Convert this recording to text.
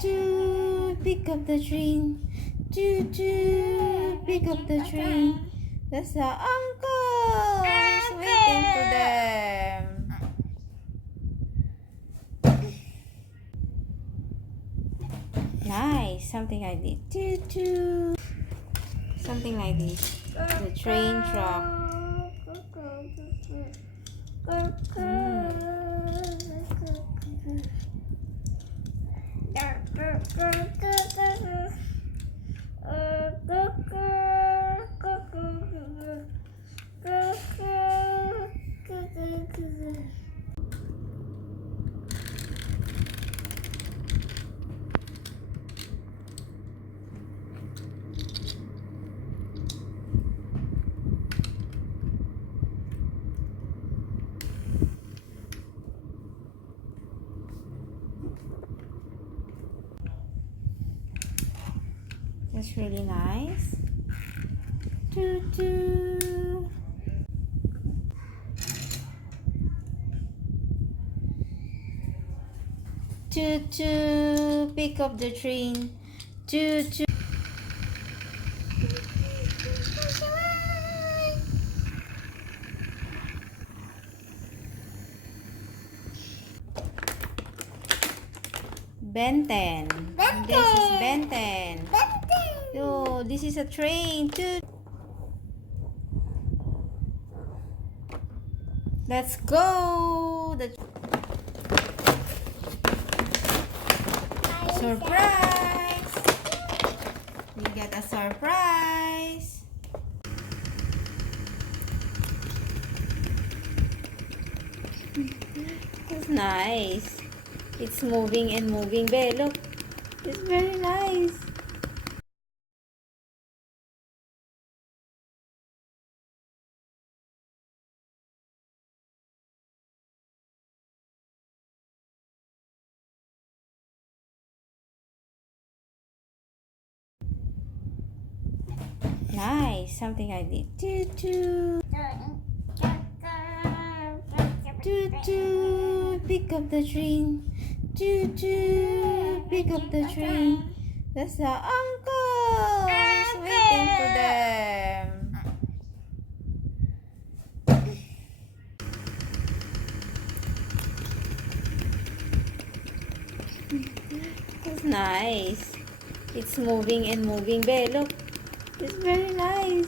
toot, pick up the train. Toot toot, pick up the train. That's the uncle. He's waiting for them. Nice, something like this. Toot toot. Something like this. The train truck. That's really nice. Toot toot. Toot toot, pick up the train. Toot toot. Ben 10. This is Ben 10. Oh, this is a train. Toot. Let's go. The surprise. We got a surprise. That's nice. It's moving and moving. Be, look. It's very nice. Nice, something like this. Toot toot. Toot toot, pick up the train. Toot toot, pick up the train. That's the uncle. He's waiting for them. That's nice. It's moving and moving. Be, look. It's very nice.